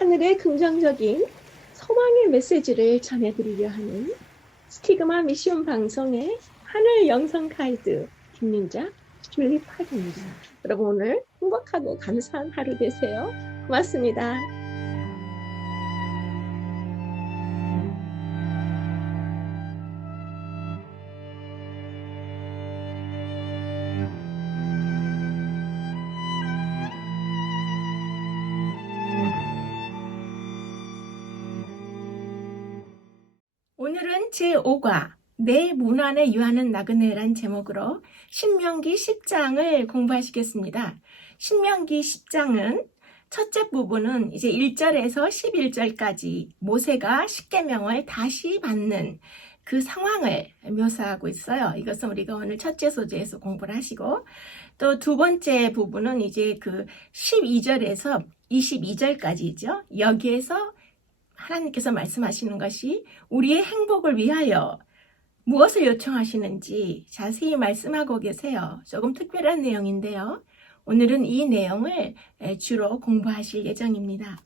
하늘의 긍정적인 소망의 메시지를 전해드리려 하는 스티그마 미션 방송의 하늘 영성 가이드 김민자 줄리팍입니다. 여러분 오늘 행복하고 감사한 하루 되세요. 고맙습니다. 오늘은 제5과 내 문 안에 유하는 나그네란 제목으로 신명기 10장을 공부하시겠습니다. 신명기 10장은 첫째 부분은 이제 1절에서 11절까지 모세가 십계명을 다시 받는 그 상황을 묘사하고 있어요. 이것은 우리가 오늘 첫째 소재에서 공부를 하시고, 또 두 번째 부분은 이제 그 12절에서 22절까지죠. 여기에서 하나님께서 말씀하시는 것이 우리의 행복을 위하여 무엇을 요청하시는지 자세히 말씀하고 계세요. 조금 특별한 내용인데요. 오늘은 이 내용을 주로 공부하실 예정입니다.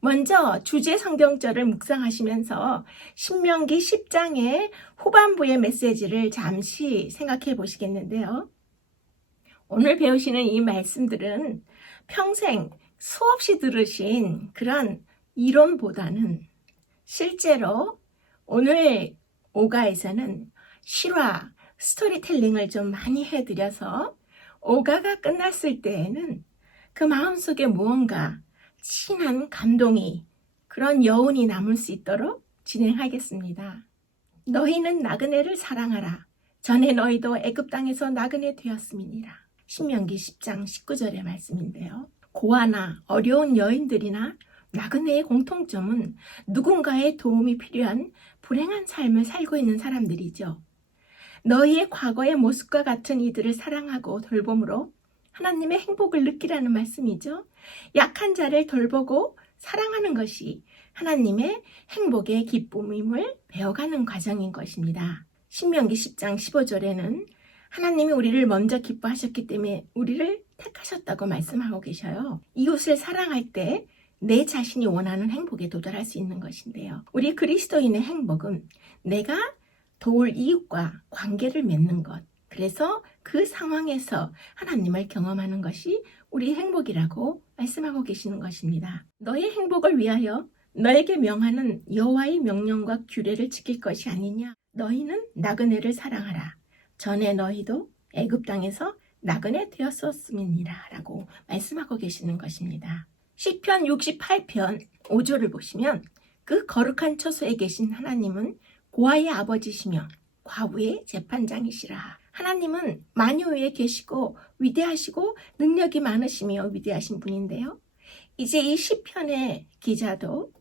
먼저 주제 성경절을 묵상하시면서 신명기 10장의 후반부의 메시지를 잠시 생각해 보시겠는데요. 오늘 배우시는 이 말씀들은 평생 수없이 들으신 그런 이론보다는 실제로 오늘 오가에서는 실화, 스토리텔링을 좀 많이 해드려서 오가가 끝났을 때에는 그 마음속에 무언가 진한 감동이, 그런 여운이 남을 수 있도록 진행하겠습니다. 너희는 나그네를 사랑하라. 전에 너희도 애굽 땅에서 나그네 되었음이니라. 신명기 10장 19절의 말씀인데요. 고아나 어려운 여인들이나 나그네의 공통점은 누군가의 도움이 필요한 불행한 삶을 살고 있는 사람들이죠. 너희의 과거의 모습과 같은 이들을 사랑하고 돌봄으로 하나님의 행복을 느끼라는 말씀이죠. 약한 자를 돌보고 사랑하는 것이 하나님의 행복의 기쁨임을 배워가는 과정인 것입니다. 신명기 10장 15절에는 하나님이 우리를 먼저 기뻐하셨기 때문에 우리를 택하셨다고 말씀하고 계셔요. 이웃을 사랑할 때 내 자신이 원하는 행복에 도달할 수 있는 것인데요. 우리 그리스도인의 행복은 내가 도울 이웃과 관계를 맺는 것, 그래서 그 상황에서 하나님을 경험하는 것이 우리 행복이라고 말씀하고 계시는 것입니다. 너의 행복을 위하여 너에게 명하는 여호와의 명령과 규례를 지킬 것이 아니냐. 너희는 나그네를 사랑하라. 전에 너희도 애굽 땅에서 나그네 되었었음이니라 라고 말씀하고 계시는 것입니다. 시편 68편 5절을 보시면 그 거룩한 처소에 계신 하나님은 고아의 아버지시며 과부의 재판장이시라. 하나님은 만유 위에 계시고 위대하시고 능력이 많으시며 위대하신 분인데요. 이제 이 시편의 기자도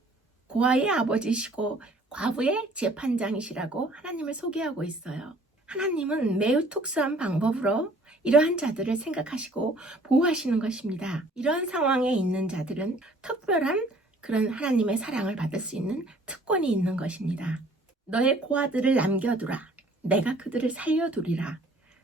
고아의 아버지시고 과부의 재판장이시라고 하나님을 소개하고 있어요. 하나님은 매우 특수한 방법으로 이러한 자들을 생각하시고 보호하시는 것입니다. 이런 상황에 있는 자들은 특별한 그런 하나님의 사랑을 받을 수 있는 특권이 있는 것입니다. 너의 고아들을 남겨두라. 내가 그들을 살려두리라.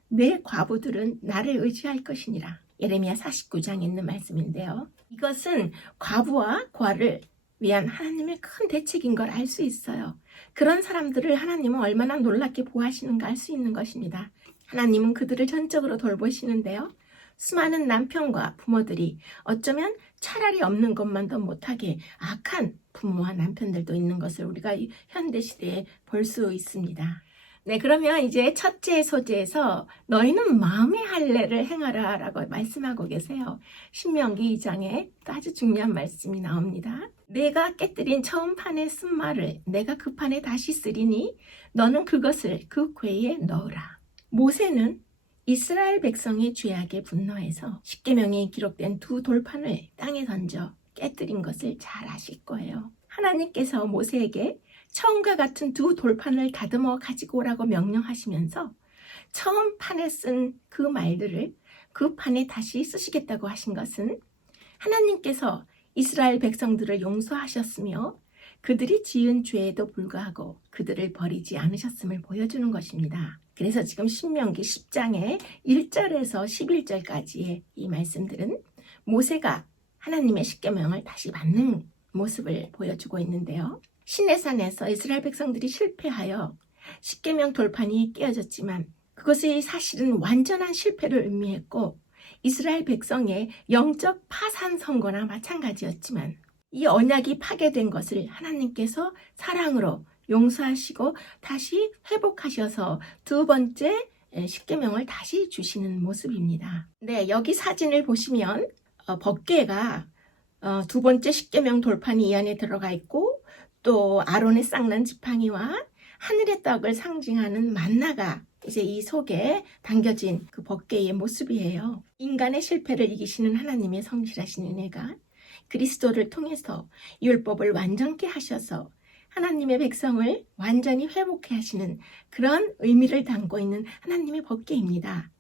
내 과부들은 나를 의지할 것이니라. 예레미야 49장에 있는 말씀인데요. 이것은 과부와 고아를 위한 하나님의 큰 대책인 걸 알 수 있어요. 그런 사람들을 하나님은 얼마나 놀랍게 보호하시는가 알 수 있는 것입니다. 하나님은 그들을 전적으로 돌보시는데요. 수많은 남편과 부모들이 어쩌면 차라리 없는 것만도 못하게 악한 부모와 남편들도 있는 것을 우리가 현대시대에 볼 수 있습니다. 네, 그러면 이제 첫째 소재에서 너희는 마음의 할례를 행하라 라고 말씀하고 계세요. 신명기 2장에 아주 중요한 말씀이 나옵니다. 내가 깨뜨린 처음 판에 쓴 말을 내가 그 판에 다시 쓰리니 너는 그것을 그 궤에 넣으라. 모세는 이스라엘 백성의 죄악에 분노해서 십계명에 기록된 두 돌판을 땅에 던져 깨뜨린 것을 잘 아실 거예요. 하나님께서 모세에게 처음과 같은 두 돌판을 다듬어 가지고 오라고 명령하시면서 처음 판에 쓴 그 말들을 그 판에 다시 쓰시겠다고 하신 것은 하나님께서 이스라엘 백성들을 용서하셨으며 그들이 지은 죄에도 불구하고 그들을 버리지 않으셨음을 보여주는 것입니다. 그래서 지금 신명기 10장의 1절에서 11절까지의 이 말씀들은 모세가 하나님의 십계명을 다시 받는 모습을 보여주고 있는데요. 시내산에서 이스라엘 백성들이 실패하여 십계명 돌판이 깨어졌지만 그것이 사실은 완전한 실패를 의미했고 이스라엘 백성의 영적 파산 선고나 마찬가지였지만 이 언약이 파괴된 것을 하나님께서 사랑으로 용서하시고 다시 회복하셔서 두 번째 십계명을 다시 주시는 모습입니다. 네, 여기 사진을 보시면 법궤가 두 번째 십계명 돌판이 이 안에 들어가 있고 또 아론의 쌍난 지팡이와 하늘의 떡을 상징하는 만나가 이제 이 속에 담겨진 그 법궤의 모습이에요. 인간의 실패를 이기시는 하나님의 성실하신 은혜가 그리스도를 통해서 율법을 완전케 하셔서 하나님의 백성을 완전히 회복해 하시는 그런 의미를 담고 있는 하나님의 법궤입니다.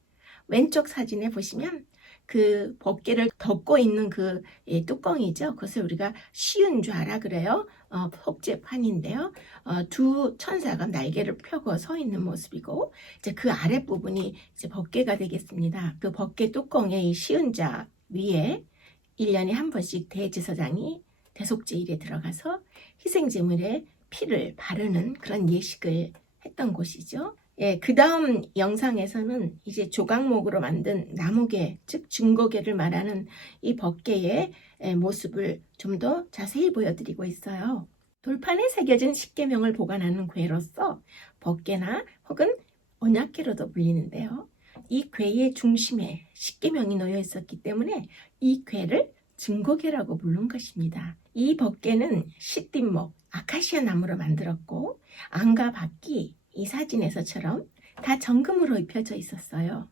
왼쪽 사진에 보시면 그 법궤를 덮고 있는 그 뚜껑이죠. 그것을 우리가 시은좌라 그래요. 속죄판인데요. 두 천사가 날개를 펴고 서 있는 모습이고 이제 그 아랫부분이 이제 법궤가 되겠습니다. 그 법궤 뚜껑의 이 시은좌 위에 1년에 한 번씩 대제사장이 대속제일에 들어가서 희생제물에 피를 바르는 그런 예식을 했던 곳이죠. 예, 그 다음 영상에서는 이제 조각목으로 만든 나무괴, 즉 증거괴를 말하는 이 법궤의 모습을 좀 더 자세히 보여드리고 있어요. 돌판에 새겨진 십계명을 보관하는 궤로서 법궤나 혹은 언약궤로도 불리는데요. 이 궤의 중심에 십계명이 놓여 있었기 때문에 이 궤를 증거궤라고 부른 것입니다. 이 법궤는 시띠목, 아카시아 나무로 만들었고 안과 밖이 이 사진에서처럼 다 정금으로 입혀져 있었어요.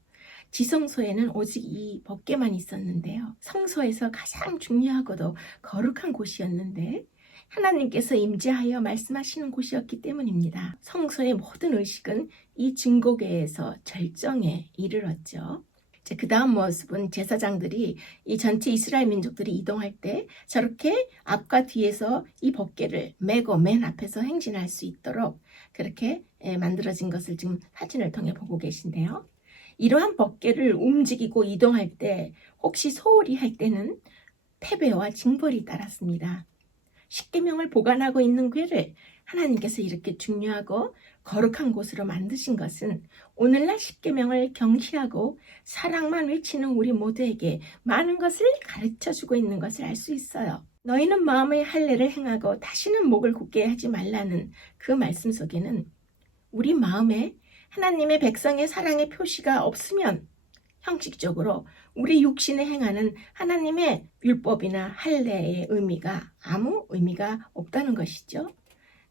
지성소에는 오직 이 법궤만 있었는데요. 성소에서 가장 중요하고도 거룩한 곳이었는데 하나님께서 임재하여 말씀하시는 곳이었기 때문입니다. 성소의 모든 의식은 이 증거궤에서 절정에 이르렀죠. 그 다음 모습은 제사장들이 이 전체 이스라엘 민족들이 이동할 때 저렇게 앞과 뒤에서 이 법궤를 메고 맨 앞에서 행진할 수 있도록 그렇게 만들어진 것을 지금 사진을 통해 보고 계신데요. 이러한 법궤를 움직이고 이동할 때 혹시 소홀히 할 때는 패배와 징벌이 따랐습니다. 십계명을 보관하고 있는 궤를 하나님께서 이렇게 중요하고 거룩한 곳으로 만드신 것은 오늘날 십계명을 경시하고 사랑만 외치는 우리 모두에게 많은 것을 가르쳐주고 있는 것을 알 수 있어요. 너희는 마음의 할례를 행하고 다시는 목을 굳게 하지 말라는 그 말씀 속에는 우리 마음에 하나님의 백성의 사랑의 표시가 없으면 형식적으로 우리 육신에 행하는 하나님의 율법이나 할례의 의미가 아무 의미가 없다는 것이죠.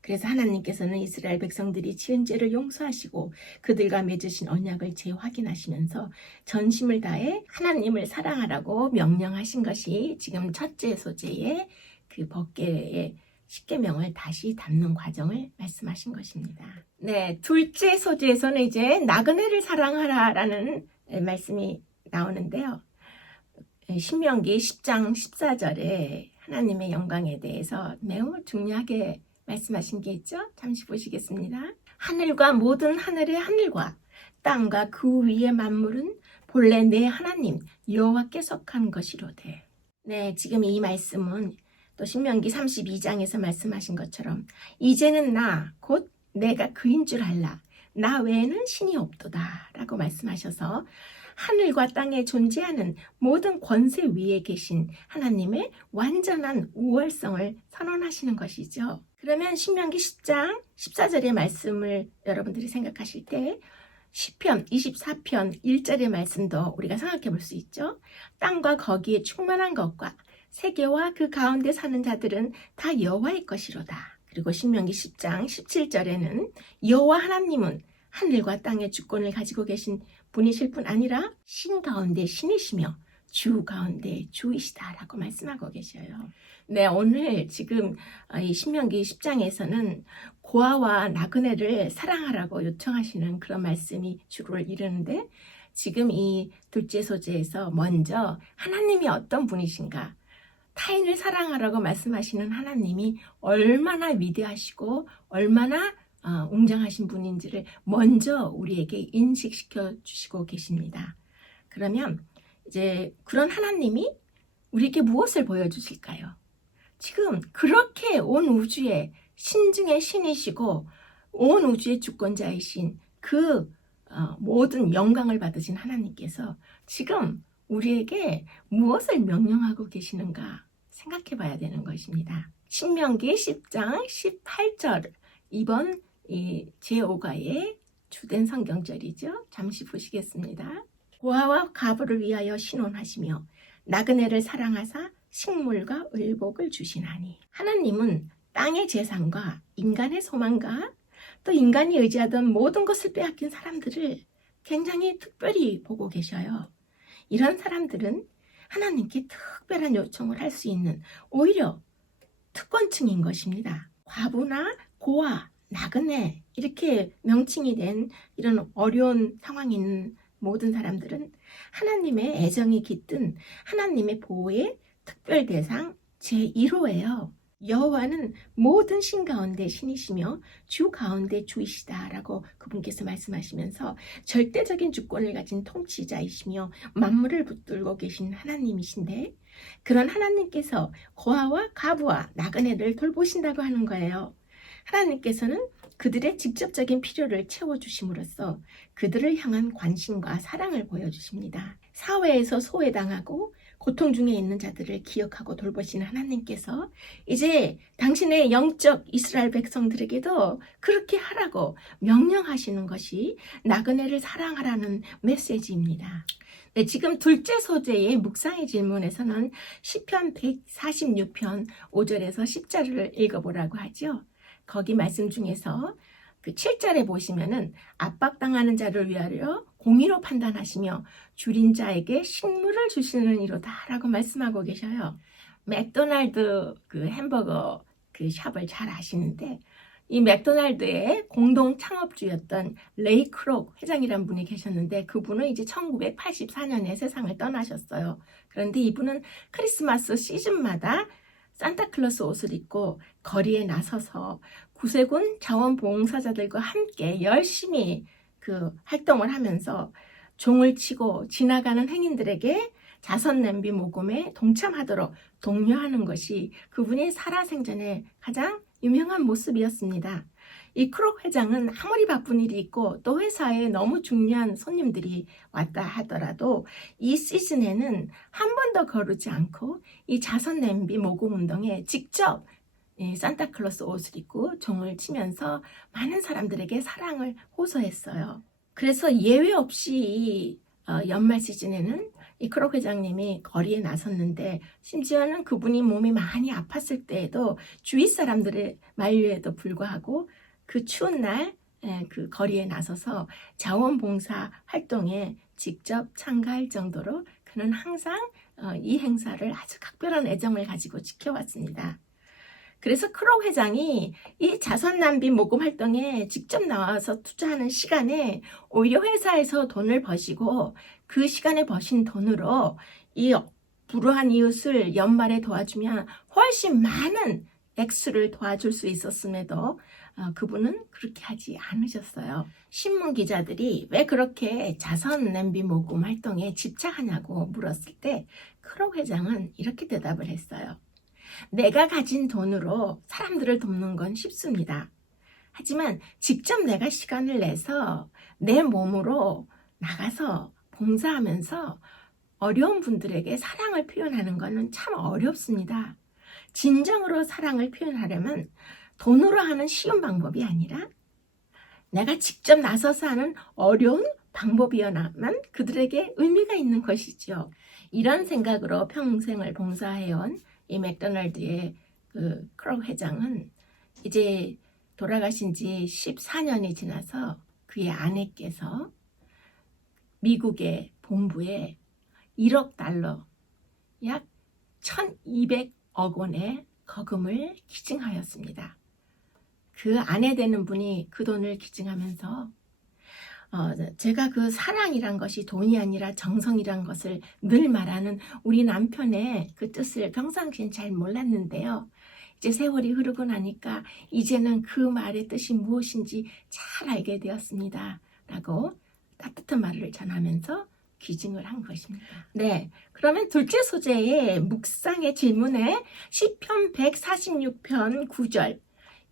그래서 하나님께서는 이스라엘 백성들이 지은 죄를 용서하시고 그들과 맺으신 언약을 재확인하시면서 전심을 다해 하나님을 사랑하라고 명령하신 것이 지금 첫째 소재의 그 법궤의 십계명을 다시 담는 과정을 말씀하신 것입니다. 네, 둘째 소재에서는 이제 나그네를 사랑하라라는 말씀이 나오는데요. 신명기 10장 14절에 하나님의 영광에 대해서 매우 중요하게 말씀하신 게 있죠. 잠시 보시겠습니다. 하늘과 모든 하늘의 하늘과 땅과 그 위의 만물은 본래 내 하나님 여호와께 속한 것이로되. 네, 지금 이 말씀은 또 신명기 32장에서 말씀하신 것처럼 이제는 나 곧 내가 그인 줄 알라. 나 외에는 신이 없도다 라고 말씀하셔서 하늘과 땅에 존재하는 모든 권세 위에 계신 하나님의 완전한 우월성을 선언하시는 것이죠. 그러면 신명기 10장 14절의 말씀을 여러분들이 생각하실 때 시편 24편 1절의 말씀도 우리가 생각해 볼 수 있죠. 땅과 거기에 충만한 것과 세계와 그 가운데 사는 자들은 다 여호와의 것이로다. 그리고 신명기 10장 17절에는 여호와 하나님은 하늘과 땅의 주권을 가지고 계신 분이실 뿐 아니라 신 가운데 신이시며 주 가운데 주이시다라고 말씀하고 계셔요. 네, 오늘 지금 이 신명기 10장에서는 고아와 나그네를 사랑하라고 요청하시는 그런 말씀이 주를 이루는데 지금 이 둘째 소재에서 먼저 하나님이 어떤 분이신가, 타인을 사랑하라고 말씀하시는 하나님이 얼마나 위대하시고 얼마나 웅장하신 분인지를 먼저 우리에게 인식시켜 주시고 계십니다. 그러면 이제 그런 하나님이 우리에게 무엇을 보여주실까요? 지금 그렇게 온 우주의 신중의 신이시고 온 우주의 주권자이신 그 모든 영광을 받으신 하나님께서 지금 우리에게 무엇을 명령하고 계시는가 생각해 봐야 되는 것입니다. 신명기 10장 18절 이번 이 제5가의 주된 성경절이죠. 잠시 보시겠습니다. 고아와 과부를 위하여 신원하시며 나그네를 사랑하사 식물과 의복을 주시나니. 하나님은 땅의 재산과 인간의 소망과 또 인간이 의지하던 모든 것을 빼앗긴 사람들을 굉장히 특별히 보고 계셔요. 이런 사람들은 하나님께 특별한 요청을 할 수 있는 오히려 특권층인 것입니다. 과부나 고아, 나그네 이렇게 명칭이 된 이런 어려운 상황이 있는 모든 사람들은 하나님의 애정이 깃든 하나님의 보호의 특별 대상 제1호예요. 여호와는 모든 신 가운데 신이시며 주 가운데 주이시다라고 그분께서 말씀하시면서 절대적인 주권을 가진 통치자이시며 만물을 붙들고 계신 하나님이신데 그런 하나님께서 고아와 과부와 나그네를 돌보신다고 하는 거예요. 하나님께서는 그들의 직접적인 필요를 채워주심으로써 그들을 향한 관심과 사랑을 보여주십니다. 사회에서 소외당하고 고통 중에 있는 자들을 기억하고 돌보시는 하나님께서 이제 당신의 영적 이스라엘 백성들에게도 그렇게 하라고 명령하시는 것이 나그네를 사랑하라는 메시지입니다. 네, 지금 둘째 소재의 묵상의 질문에서는 시편 146편 5절에서 10절을 읽어보라고 하죠. 거기 말씀 중에서 그 7절에 보시면은 압박당하는 자를 위하여 공의로 판단하시며 줄인 자에게 식물을 주시는 이로다라고 말씀하고 계셔요. 맥도날드 그 햄버거 그 샵을 잘 아시는데 이 맥도날드의 공동 창업주였던 레이 크록 회장이란 분이 계셨는데 그분은 이제 1984년에 세상을 떠나셨어요. 그런데 이분은 크리스마스 시즌마다 산타클로스 옷을 입고 거리에 나서서 구세군 자원봉사자들과 함께 열심히 그 활동을 하면서 종을 치고 지나가는 행인들에게 자선 냄비 모금에 동참하도록 독려하는 것이 그분의 살아생전의 가장 유명한 모습이었습니다. 이 크록 회장은 아무리 바쁜 일이 있고 또 회사에 너무 중요한 손님들이 왔다 하더라도 이 시즌에는 한 번도 거르지 않고 이 자선 냄비 모금 운동에 직접 산타클로스 옷을 입고 종을 치면서 많은 사람들에게 사랑을 호소했어요. 그래서 예외 없이 연말 시즌에는 이 크록 회장님이 거리에 나섰는데 심지어는 그분이 몸이 많이 아팠을 때에도 주위 사람들의 만류에도 불구하고 그 추운 날 그 거리에 나서서 자원봉사 활동에 직접 참가할 정도로 그는 항상 이 행사를 아주 각별한 애정을 가지고 지켜왔습니다. 그래서 크록 회장이 이 자선남비 모금 활동에 직접 나와서 투자하는 시간에 오히려 회사에서 돈을 버시고 그 시간에 버신 돈으로 이 불우한 이웃을 연말에 도와주면 훨씬 많은 액수를 도와줄 수 있었음에도 그분은 그렇게 하지 않으셨어요. 신문 기자들이 왜 그렇게 자선 냄비 모금 활동에 집착하냐고 물었을 때 크록 회장은 이렇게 대답을 했어요. 내가 가진 돈으로 사람들을 돕는 건 쉽습니다. 하지만 직접 내가 시간을 내서 내 몸으로 나가서 봉사하면서 어려운 분들에게 사랑을 표현하는 것은 참 어렵습니다. 진정으로 사랑을 표현하려면 돈으로 하는 쉬운 방법이 아니라 내가 직접 나서서 하는 어려운 방법이어야만 그들에게 의미가 있는 것이죠. 이런 생각으로 평생을 봉사해온 이 맥도날드의 그 크록 회장은 이제 돌아가신 지 14년이 지나서 그의 아내께서 미국의 본부에 1억 달러, 약 1200억 원의 거금을 기증하였습니다. 그 아내 되는 분이 그 돈을 기증하면서 제가 그 사랑이란 것이 돈이 아니라 정성이란 것을 늘 말하는 우리 남편의 그 뜻을 평상시엔 잘 몰랐는데요. 이제 세월이 흐르고 나니까 이제는 그 말의 뜻이 무엇인지 잘 알게 되었습니다. 라고 따뜻한 말을 전하면서 기증을 한 것입니다. 네, 그러면 둘째 소재의 묵상의 질문에 시편 146편 9절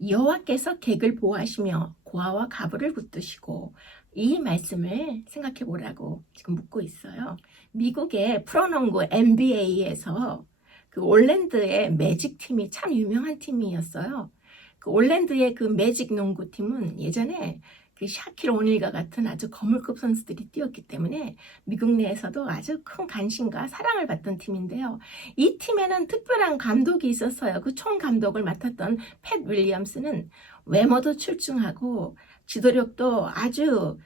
여호와께서 객을 보호하시며 고아와 가부를 붙드시고 이 말씀을 생각해 보라고 지금 묻고 있어요. 미국의 프로농구 NBA에서 그 올랜드의 매직 팀이 참 유명한 팀이었어요. 그 올랜드의 그 매직 농구팀은 예전에 그 샤킬 오닐과 같은 아주 거물급 선수들이 뛰었기 때문에 미국 내에서도 아주 큰 관심과 사랑을 받던 팀인데요. 이 팀에는 특별한 감독이 있었어요. 그 총 감독을 맡았던 팻 윌리엄스는 외모도 출중하고 지도력도 아주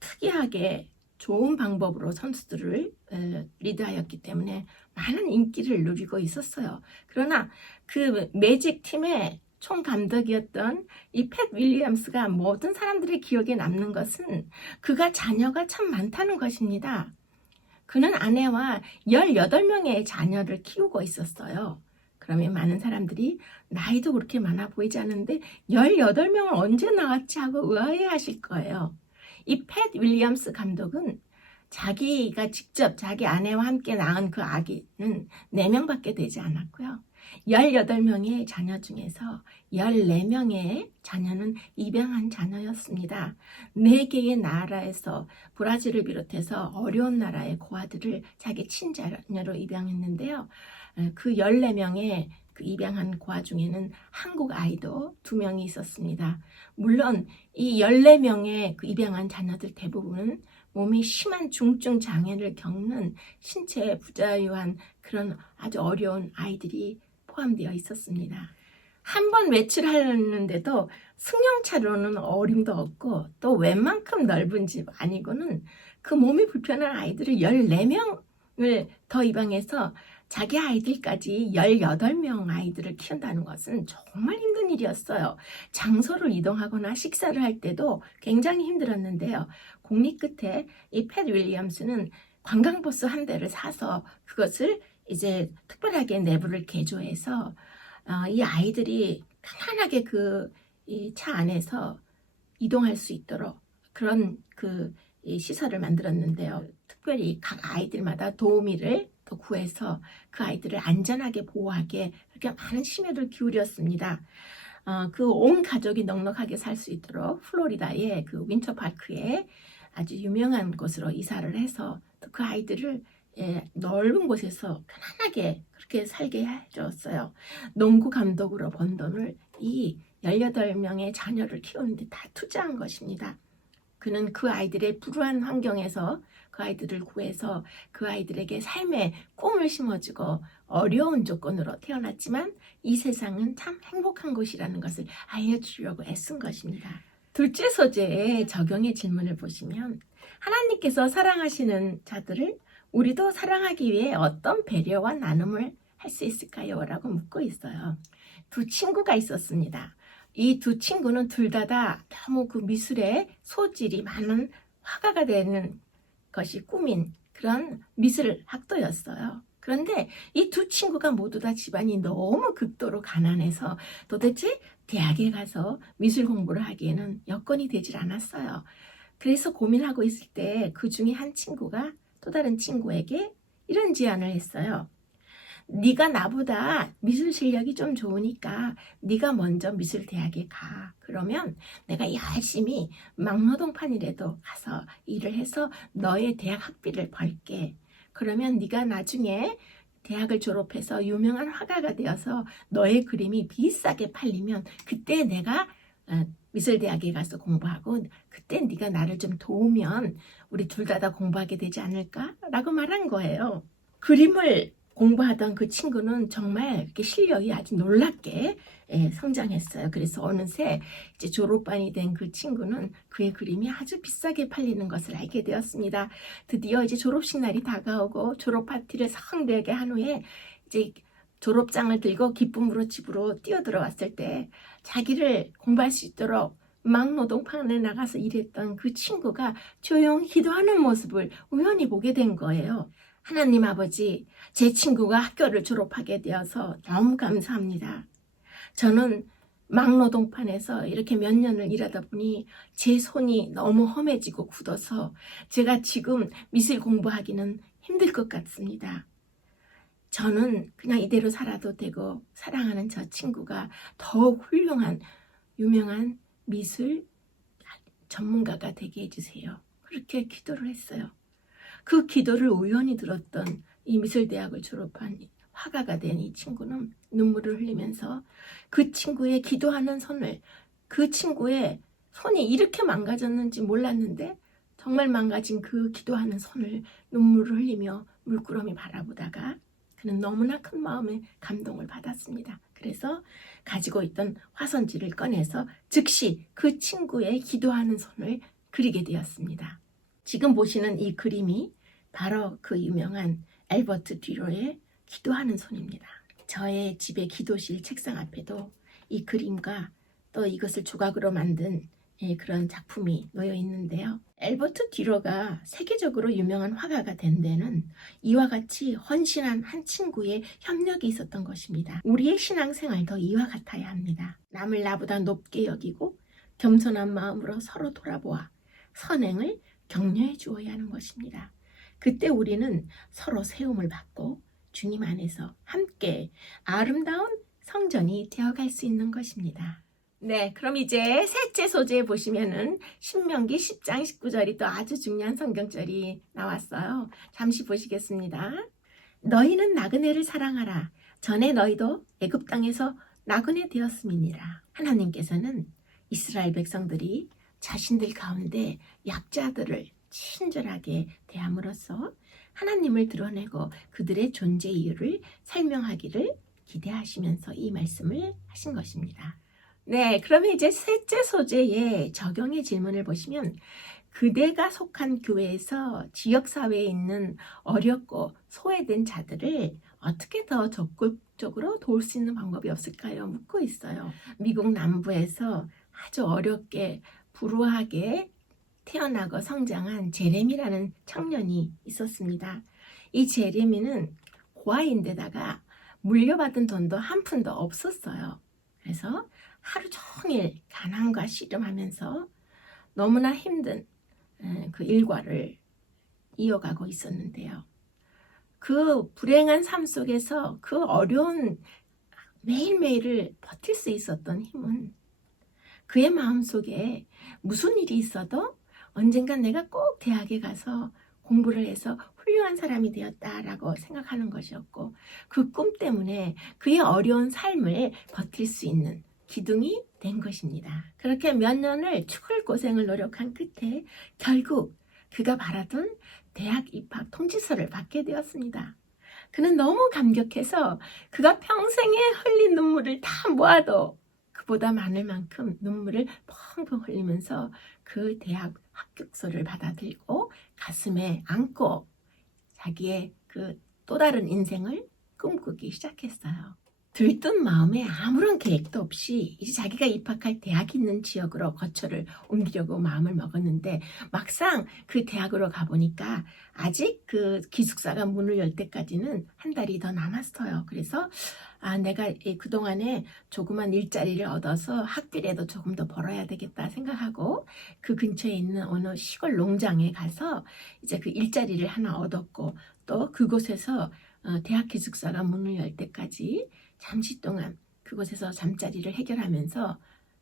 특이하게 좋은 방법으로 선수들을 리드하였기 때문에 많은 인기를 누리고 있었어요. 그러나 그 매직 팀의 총 감독이었던 이 팻 윌리엄스가 모든 사람들의 기억에 남는 것은 그가 자녀가 참 많다는 것입니다. 그는 아내와 18명의 자녀를 키우고 있었어요. 그러면 많은 사람들이 나이도 그렇게 많아 보이지 않는데 18명을 언제 낳았지 하고 의아해하실 거예요. 이 팻 윌리엄스 감독은 자기가 직접 자기 아내와 함께 낳은 그 아기는 4명밖에 되지 않았고요. 18명의 자녀 중에서 14명의 자녀는 입양한 자녀였습니다. 4개의 나라에서 브라질을 비롯해서 어려운 나라의 고아들을 자기 친자녀로 입양했는데요. 그 14명의 그 입양한 고아 중에는 한국 아이도 2명이 있었습니다. 물론 이 14명의 그 입양한 자녀들 대부분은 몸이 심한 중증 장애를 겪는 신체에 부자유한 그런 아주 어려운 아이들이 포함되어 있었습니다. 한 번 외출하려는데도 승용차로는 어림도 없고 또 웬만큼 넓은 집 아니고는 그 몸이 불편한 아이들을 14명을 더 입양해서 자기 아이들까지 18명 아이들을 키운다는 것은 정말 힘든 일이었어요. 장소를 이동하거나 식사를 할 때도 굉장히 힘들었는데요. 공리 끝에 이 팻 윌리엄스는 관광버스 한 대를 사서 그것을 이제 특별하게 내부를 개조해서 이 아이들이 편안하게 그 이 차 안에서 이동할 수 있도록 그런 그 이 시설을 만들었는데요. 특별히 각 아이들마다 도우미를 또 구해서 그 아이들을 안전하게 보호하게 그렇게 많은 심혈을 기울였습니다. 그 온 가족이 넉넉하게 살 수 있도록 플로리다의 그 윈터파크에 아주 유명한 곳으로 이사를 해서 또 그 아이들을 넓은 곳에서 편안하게 그렇게 살게 해줬어요. 농구 감독으로 번 돈을 이 18명의 자녀를 키우는데 다 투자한 것입니다. 그는 그 아이들의 불우한 환경에서 그 아이들을 구해서 그 아이들에게 삶의 꿈을 심어주고 어려운 조건으로 태어났지만 이 세상은 참 행복한 곳이라는 것을 알려주려고 애쓴 것입니다. 둘째 소재의 적용의 질문을 보시면 하나님께서 사랑하시는 자들을 우리도 사랑하기 위해 어떤 배려와 나눔을 할 수 있을까요? 라고 묻고 있어요. 2 친구가 있었습니다. 이 2 친구는 둘 다 너무 그 미술에 소질이 많은 화가가 되는 것이 꿈인 그런 미술 학도였어요. 그런데 이 2 친구가 모두 다 집안이 너무 극도로 가난해서 도대체 대학에 가서 미술 공부를 하기에는 여건이 되질 않았어요. 그래서 고민하고 있을 때 그 중에 한 친구가 또 다른 친구에게 이런 제안을 했어요. 네가 나보다 미술 실력이 좀 좋으니까 네가 먼저 미술대학에 가. 그러면 내가 열심히 막노동판이라도 가서 일을 해서 너의 대학 학비를 벌게. 그러면 네가 나중에 대학을 졸업해서 유명한 화가가 되어서 너의 그림이 비싸게 팔리면 그때 내가 미술대학에 가서 공부하고 그때 네가 나를 좀 도우면 우리 둘 다 공부하게 되지 않을까? 라고 말한 거예요. 그림을 공부하던 그 친구는 정말 이렇게 실력이 아주 놀랍게 성장했어요. 그래서 어느새 이제 졸업반이 된 그 친구는 그의 그림이 아주 비싸게 팔리는 것을 알게 되었습니다. 드디어 이제 졸업식 날이 다가오고 졸업 파티를 성대하게 한 후에 이제 졸업장을 들고 기쁨으로 집으로 뛰어들어왔을 때 자기를 공부할 수 있도록 막노동판에 나가서 일했던 그 친구가 조용히 기도하는 모습을 우연히 보게 된 거예요. 하나님 아버지, 제 친구가 학교를 졸업하게 되어서 너무 감사합니다. 저는 막노동판에서 이렇게 몇 년을 일하다 보니 제 손이 너무 험해지고 굳어서 제가 지금 미술 공부하기는 힘들 것 같습니다. 저는 그냥 이대로 살아도 되고 사랑하는 저 친구가 더욱 훌륭한 유명한 미술 전문가가 되게 해주세요. 그렇게 기도를 했어요. 그 기도를 우연히 들었던 이 미술대학을 졸업한 화가가 된 이 친구는 눈물을 흘리면서 그 친구의 기도하는 손을, 그 친구의 손이 이렇게 망가졌는지 몰랐는데 정말 망가진 그 기도하는 손을 눈물을 흘리며 물끄러미 바라보다가 그는 너무나 큰 마음의 감동을 받았습니다. 그래서 가지고 있던 화선지를 꺼내서 즉시 그 친구의 기도하는 손을 그리게 되었습니다. 지금 보시는 이 그림이 바로 그 유명한 엘버트 듀로의 기도하는 손입니다. 저의 집의 기도실 책상 앞에도 이 그림과 또 이것을 조각으로 만든 그런 작품이 놓여 있는데요. 엘버트 듀로가 세계적으로 유명한 화가가 된 데는 이와 같이 헌신한 한 친구의 협력이 있었던 것입니다. 우리의 신앙생활도 이와 같아야 합니다. 남을 나보다 높게 여기고 겸손한 마음으로 서로 돌아보아 선행을 격려해 주어야 하는 것입니다. 그때 우리는 서로 세움을 받고 주님 안에서 함께 아름다운 성전이 되어갈 수 있는 것입니다. 네, 그럼 이제 셋째 소재에 보시면은 신명기 10장 19절이 또 아주 중요한 성경절이 나왔어요. 잠시 보시겠습니다. 너희는 나그네를 사랑하라. 전에 너희도 애굽 땅에서 나그네 되었음이니라. 하나님께서는 이스라엘 백성들이 자신들 가운데 약자들을 친절하게 대함으로써 하나님을 드러내고 그들의 존재 이유를 설명하기를 기대하시면서 이 말씀을 하신 것입니다. 네, 그러면 이제 셋째 소재의 적용의 질문을 보시면 그대가 속한 교회에서 지역사회에 있는 어렵고 소외된 자들을 어떻게 더 적극적으로 도울 수 있는 방법이 없을까요? 묻고 있어요. 미국 남부에서 아주 어렵게 불우하게 태어나고 성장한 제레미라는 청년이 있었습니다. 이 제레미는 고아인데다가 물려받은 돈도 한 푼도 없었어요. 그래서 하루 종일 가난과 씨름하면서 너무나 힘든 그 일과를 이어가고 있었는데요. 그 불행한 삶 속에서 그 어려운 매일매일을 버틸 수 있었던 힘은 그의 마음속에 무슨 일이 있어도 언젠간 내가 꼭 대학에 가서 공부를 해서 훌륭한 사람이 되었다라고 생각하는 것이었고 그 꿈 때문에 그의 어려운 삶을 버틸 수 있는 기둥이 된 것입니다. 그렇게 몇 년을 죽을 고생을 노력한 끝에 결국 그가 바라던 대학 입학 통지서를 받게 되었습니다. 그는 너무 감격해서 그가 평생에 흘린 눈물을 다 모아도 그보다 많을 만큼 눈물을 펑펑 흘리면서 그 대학 합격서를 받아들고 가슴에 안고 자기의 그 또 다른 인생을 꿈꾸기 시작했어요. 들뜬 마음에 아무런 계획도 없이 이제 자기가 입학할 대학이 있는 지역으로 거처를 옮기려고 마음을 먹었는데 막상 그 대학으로 가보니까 아직 그 기숙사가 문을 열 때까지는 한 달이 더 남았어요. 그래서 내가 그동안에 조그만 일자리를 얻어서 학비라도 조금 더 벌어야 되겠다 생각하고 그 근처에 있는 어느 시골 농장에 가서 이제 그 일자리를 하나 얻었고 또 그곳에서 대학 기숙사가 문을 열 때까지 잠시 동안 그곳에서 잠자리를 해결하면서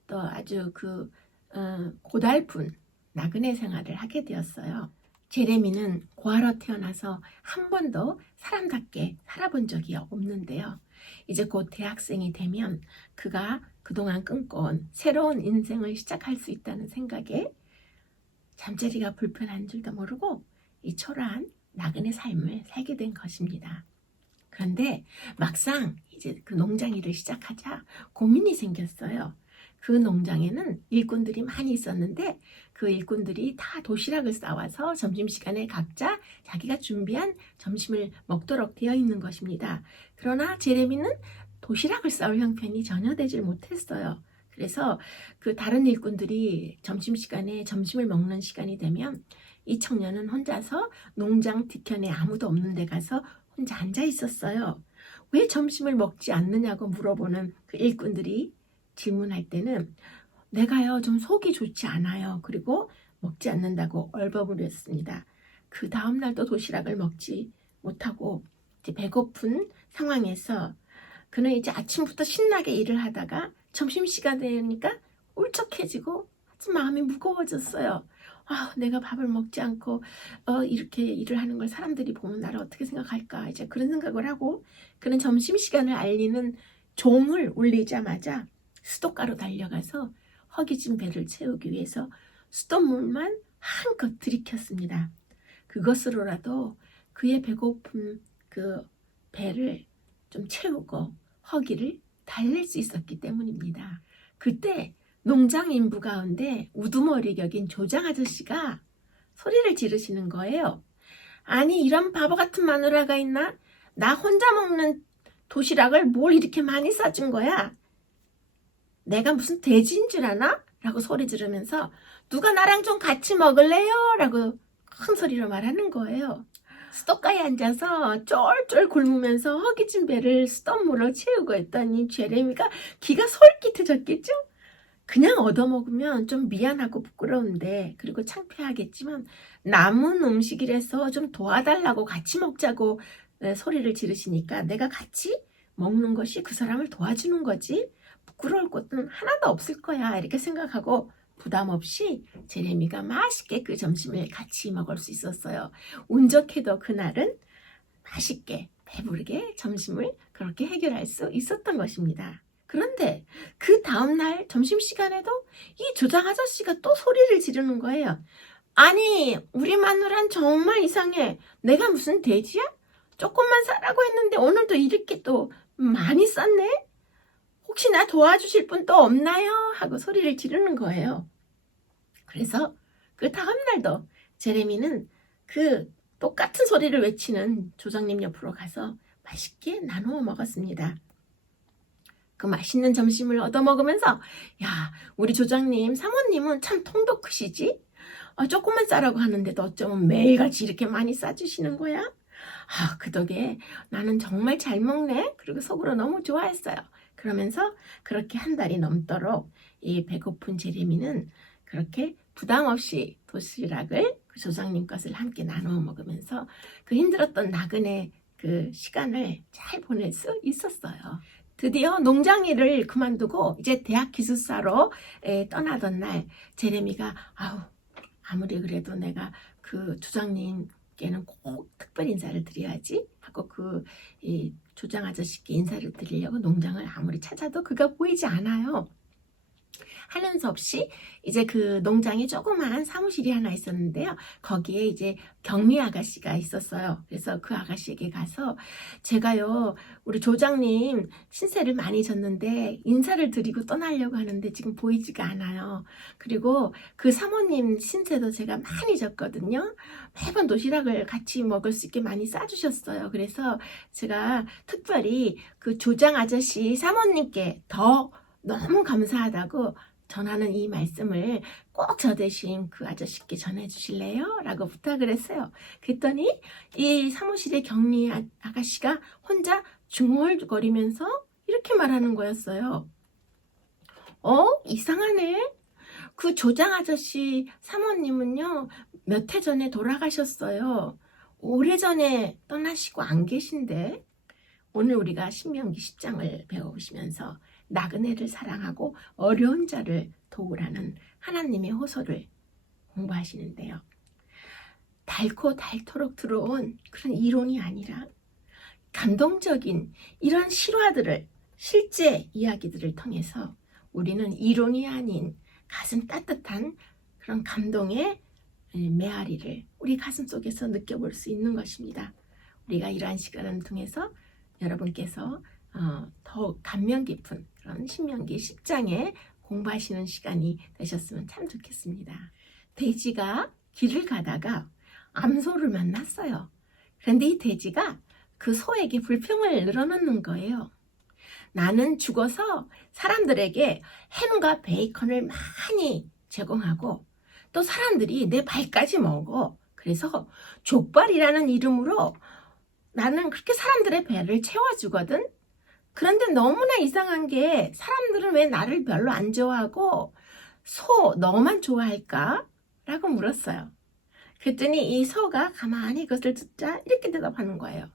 또 아주 고달픈 나그네 생활을 하게 되었어요. 제레미는 고아로 태어나서 한 번도 사람답게 살아본 적이 없는데요. 이제 곧 대학생이 되면 그가 그동안 꿈꿔온 새로운 인생을 시작할 수 있다는 생각에 잠자리가 불편한 줄도 모르고 이 초라한 나그네 삶을 살게 된 것입니다. 그런데 막상 이제 그 농장 일을 시작하자 고민이 생겼어요. 그 농장에는 일꾼들이 많이 있었는데 그 일꾼들이 다 도시락을 싸와서 점심시간에 각자 자기가 준비한 점심을 먹도록 되어 있는 것입니다. 그러나 제레미는 도시락을 싸올 형편이 전혀 되질 못했어요. 그래서 그 다른 일꾼들이 점심시간에 점심을 먹는 시간이 되면 이 청년은 혼자서 농장 뒤편에 아무도 없는 데 가서 혼자 앉아 있었어요. 왜 점심을 먹지 않느냐고 물어보는 그 일꾼들이 질문할 때는 내가요 좀 속이 좋지 않아요. 그리고 먹지 않는다고 얼버무렸습니다. 그 다음날도 도시락을 먹지 못하고 이제 배고픈 상황에서 그는 이제 아침부터 신나게 일을 하다가 점심시간 되니까 울적해지고 아주 마음이 무거워졌어요. 아, 내가 밥을 먹지 않고 이렇게 일을 하는 걸 사람들이 보면 나를 어떻게 생각할까 이제 그런 생각을 하고 그는 점심시간을 알리는 종을 울리자마자 수도가로 달려가서 허기진 배를 채우기 위해서 수돗물만 한껏 들이켰습니다. 그것으로라도 그의 배고픈 그 배를 좀 채우고 허기를 달랠 수 있었기 때문입니다. 그때 농장 인부 가운데 우두머리 격인 조장 아저씨가 소리를 지르시는 거예요. 아니 이런 바보 같은 마누라가 있나? 나 혼자 먹는 도시락을 뭘 이렇게 많이 싸준 거야? 내가 무슨 돼지인 줄 아나? 라고 소리 지르면서 누가 나랑 좀 같이 먹을래요? 라고 큰 소리로 말하는 거예요. 수도가에 앉아서 쫄쫄 굶으면서 허기진 배를 수돗물로 채우고 있더니 제레미가 기가 솔깃해졌겠죠? 그냥 얻어먹으면 좀 미안하고 부끄러운데 그리고 창피하겠지만 남은 음식이라서 좀 도와달라고 같이 먹자고 소리를 지르시니까 내가 같이 먹는 것이 그 사람을 도와주는 거지 부끄러울 것은 하나도 없을 거야 이렇게 생각하고 부담 없이 제레미가 맛있게 그 점심을 같이 먹을 수 있었어요. 운 좋게도 그날은 맛있게 배부르게 점심을 그렇게 해결할 수 있었던 것입니다. 그런데 그 다음날 점심시간에도 이 조장 아저씨가 또 소리를 지르는 거예요. 아니 우리 마누란 정말 이상해. 내가 무슨 돼지야? 조금만 싸라고 했는데 오늘도 이렇게 또 많이 쌌네? 혹시 나 도와주실 분 또 없나요? 하고 소리를 지르는 거예요. 그래서 그 다음날도 제레미는 그 똑같은 소리를 외치는 조장님 옆으로 가서 맛있게 나누어 먹었습니다. 그 맛있는 점심을 얻어먹으면서 야 우리 조장님 사모님은 참 통도 크시지? 조금만 싸라고 하는데도 어쩌면 매일같이 이렇게 많이 싸주시는 거야? 그 덕에 나는 정말 잘 먹네. 그리고 속으로 너무 좋아했어요. 그러면서 그렇게 한 달이 넘도록 이 배고픈 제레미는 그렇게 부담 없이 도시락을 그 조장님 것을 함께 나누어 먹으면서 그 힘들었던 나그네 그 시간을 잘 보낼 수 있었어요. 드디어 농장 일을 그만두고 이제 대학 기숙사로 떠나던 날 제레미가 아무리 그래도 내가 그 조장님께는 꼭 특별 인사를 드려야지 하고 이 조장 아저씨께 인사를 드리려고 농장을 아무리 찾아도 그가 보이지 않아요. 하는 수 없이 이제 그 농장에 조그만 사무실이 하나 있었는데요. 거기에 이제 경리 아가씨가 있었어요. 그래서 그 아가씨에게 가서 제가요 우리 조장님 신세를 많이 졌는데 인사를 드리고 떠나려고 하는데 지금 보이지가 않아요. 그리고 그 사모님 신세도 제가 많이 졌거든요. 매번 도시락을 같이 먹을 수 있게 많이 싸주셨어요. 그래서 제가 특별히 그 조장 아저씨 사모님께 더 너무 감사하다고 전하는 이 말씀을 꼭 저 대신 그 아저씨께 전해주실래요? 라고 부탁을 했어요. 그랬더니 이 사무실의 격리 아가씨가 혼자 중얼거리면서 이렇게 말하는 거였어요. 이상하네. 그 조장 아저씨 사모님은요 몇 해 전에 돌아가셨어요. 오래전에 떠나시고 안 계신데 오늘 우리가 신명기 10장을 배워보시면서 나그네를 사랑하고 어려운 자를 도우라는 하나님의 호소를 공부하시는데요. 닳고 닳도록 들어온 그런 이론이 아니라 감동적인 이런 실화들을 실제 이야기들을 통해서 우리는 이론이 아닌 가슴 따뜻한 그런 감동의 메아리를 우리 가슴 속에서 느껴볼 수 있는 것입니다. 우리가 이러한 시간을 통해서 여러분께서 더 감명 깊은 그런 신명기 10장에 공부하시는 시간이 되셨으면 참 좋겠습니다. 돼지가 길을 가다가 암소를 만났어요. 그런데 이 돼지가 그 소에게 불평을 늘어놓는 거예요. 나는 죽어서 사람들에게 햄과 베이컨을 많이 제공하고 또 사람들이 내 발까지 먹어. 그래서 족발이라는 이름으로 나는 그렇게 사람들의 배를 채워주거든. 그런데 너무나 이상한 게 사람들은 왜 나를 별로 안 좋아하고 소 너만 좋아할까? 라고 물었어요. 그랬더니 이 소가 가만히 그것을 듣자 이렇게 대답하는 거예요.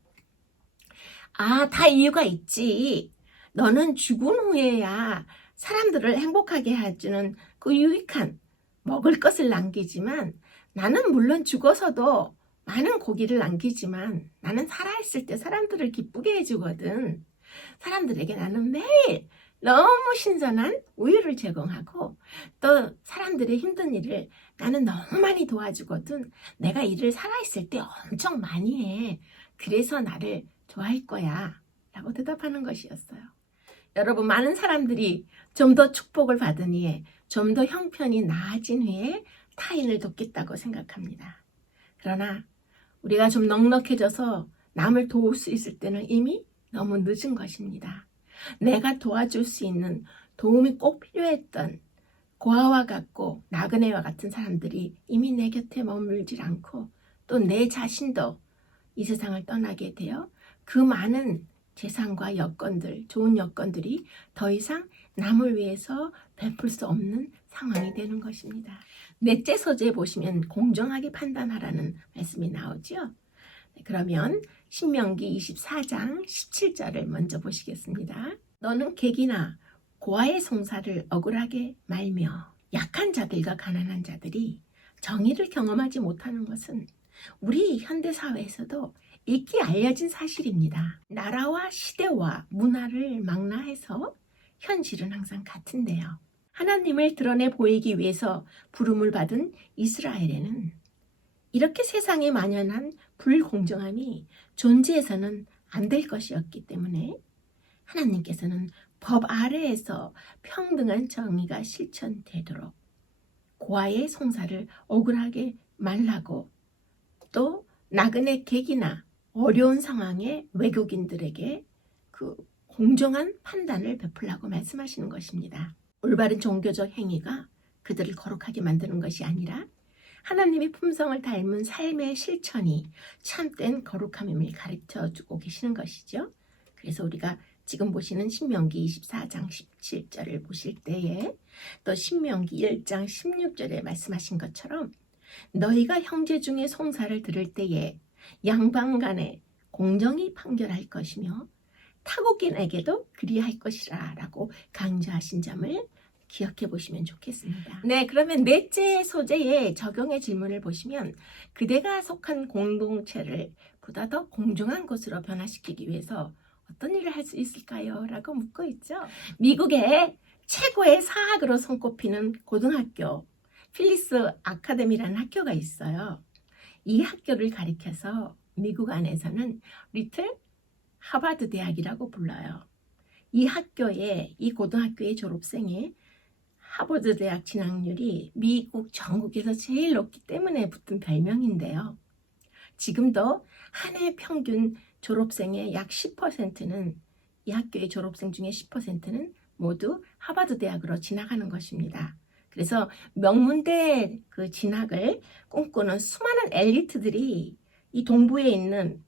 아, 다 이유가 있지. 너는 죽은 후에야 사람들을 행복하게 해주는 그 유익한 먹을 것을 남기지만 나는 물론 죽어서도 많은 고기를 남기지만 나는 살아있을 때 사람들을 기쁘게 해주거든. 사람들에게 나는 매일 너무 신선한 우유를 제공하고 또 사람들의 힘든 일을 나는 너무 많이 도와주거든. 내가 일을 살아있을 때 엄청 많이 해. 그래서 나를 좋아할 거야. 라고 대답하는 것이었어요. 여러분, 많은 사람들이 좀 더 축복을 받은 후에 좀 더 형편이 나아진 후에 타인을 돕겠다고 생각합니다. 그러나 우리가 좀 넉넉해져서 남을 도울 수 있을 때는 이미 너무 늦은 것입니다. 내가 도와줄 수 있는 도움이 꼭 필요했던 고아와 같고 나그네와 같은 사람들이 이미 내 곁에 머물질 않고 또 내 자신도 이 세상을 떠나게 되어 그 많은 재산과 여건들, 좋은 여건들이 더 이상 남을 위해서 베풀 수 없는 상황이 되는 것입니다. 넷째 소재에 보시면 공정하게 판단하라는 말씀이 나오죠. 그러면 신명기 24장 17절을 먼저 보시겠습니다. 너는 객이나 고아의 송사를 억울하게 말며 약한 자들과 가난한 자들이 정의를 경험하지 못하는 것은 우리 현대사회에서도 익히 알려진 사실입니다. 나라와 시대와 문화를 망라해서 현실은 항상 같은데요. 하나님을 드러내 보이기 위해서 부름을 받은 이스라엘에는 이렇게 세상에 만연한 불공정함이 존재해서는 안 될 것이었기 때문에 하나님께서는 법 아래에서 평등한 정의가 실천되도록 고아의 송사를 억울하게 말라고 또 나그네 객이나 어려운 상황의 외국인들에게 그 공정한 판단을 베풀라고 말씀하시는 것입니다. 올바른 종교적 행위가 그들을 거룩하게 만드는 것이 아니라 하나님의 품성을 닮은 삶의 실천이 참된 거룩함임을 가르쳐주고 계시는 것이죠. 그래서 우리가 지금 보시는 신명기 24장 17절을 보실 때에 또 신명기 1장 16절에 말씀하신 것처럼 너희가 형제 중에 송사를 들을 때에 양방 간에 공정히 판결할 것이며 타국인에게도 그리할 것이라 라고 강조하신 점을 기억해 보시면 좋겠습니다. 네, 그러면 넷째 소재의 적용의 질문을 보시면 그대가 속한 공동체를 보다 더 공정한 곳으로 변화시키기 위해서 어떤 일을 할 수 있을까요? 라고 묻고 있죠. 미국의 최고의 사학으로 손꼽히는 고등학교 필리스 아카데미라는 학교가 있어요. 이 학교를 가리켜서 미국 안에서는 리틀 하버드 대학이라고 불러요. 이 학교의 이 고등학교의 졸업생의 하버드 대학 진학률이 미국 전국에서 제일 높기 때문에 붙은 별명인데요. 지금도 한 해 평균 졸업생의 약 10%는 이 학교의 졸업생 중에 10%는 모두 하버드 대학으로 진학하는 것입니다. 그래서 명문대 그 진학을 꿈꾸는 수많은 엘리트들이 이 동부에 있는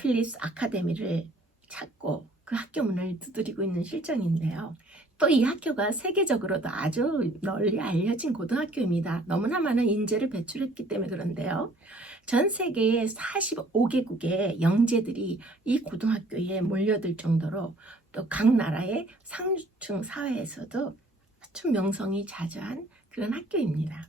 필립스 아카데미를 찾고 그 학교 문을 두드리고 있는 실정인데요. 또 이 학교가 세계적으로도 아주 널리 알려진 고등학교입니다. 너무나 많은 인재를 배출했기 때문에 그런데요. 전 세계의 45개국의 영재들이 이 고등학교에 몰려들 정도로 또 각 나라의 상류층 사회에서도 아주 명성이 자자한 그런 학교입니다.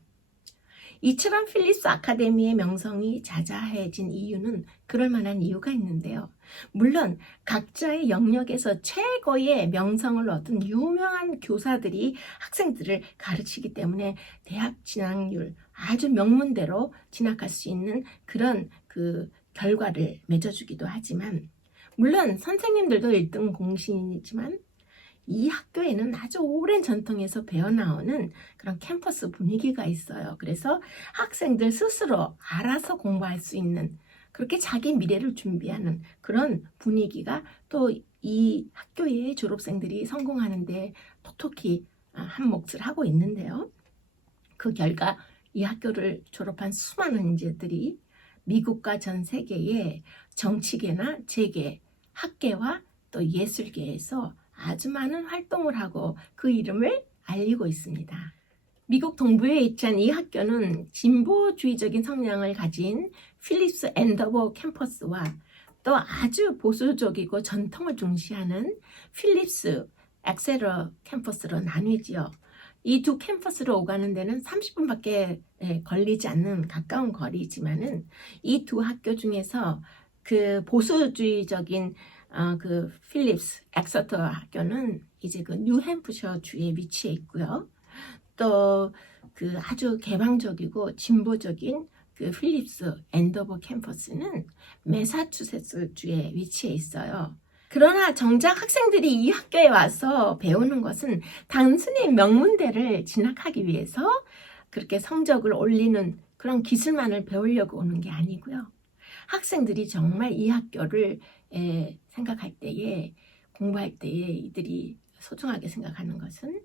이처럼 필립스 아카데미의 명성이 자자해진 이유는 그럴 만한 이유가 있는데요. 물론 각자의 영역에서 최고의 명성을 얻은 유명한 교사들이 학생들을 가르치기 때문에 대학 진학률 아주 명문대로 진학할 수 있는 그런 그 결과를 맺어주기도 하지만 물론 선생님들도 1등 공신이지만 이 학교에는 아주 오랜 전통에서 배어나오는 그런 캠퍼스 분위기가 있어요. 그래서 학생들 스스로 알아서 공부할 수 있는 그렇게 자기 미래를 준비하는 그런 분위기가 또 이 학교의 졸업생들이 성공하는데 톡톡히 한 몫을 하고 있는데요. 그 결과 이 학교를 졸업한 수많은 인재들이 미국과 전 세계의 정치계나 재계, 학계와 또 예술계에서 아주 많은 활동을 하고 그 이름을 알리고 있습니다. 미국 동부에 위치한 이 학교는 진보주의적인 성향을 가진 필립스 앤더버 캠퍼스와 또 아주 보수적이고 전통을 중시하는 필립스 엑세러 캠퍼스로 나뉘지요. 이 두 캠퍼스로 오가는 데는 30분밖에 걸리지 않는 가까운 거리지만은 이 두 학교 중에서 그 보수주의적인 그 필립스 엑서터 학교는 이제 그 뉴햄프셔 주에 위치해 있고요. 또 그 아주 개방적이고 진보적인 그 필립스 앤더버 캠퍼스는 매사추세츠 주에 위치해 있어요. 그러나 정작 학생들이 이 학교에 와서 배우는 것은 단순히 명문대를 진학하기 위해서 그렇게 성적을 올리는 그런 기술만을 배우려고 오는 게 아니고요. 학생들이 정말 이 학교를 생각할 때에, 공부할 때에 이들이 소중하게 생각하는 것은,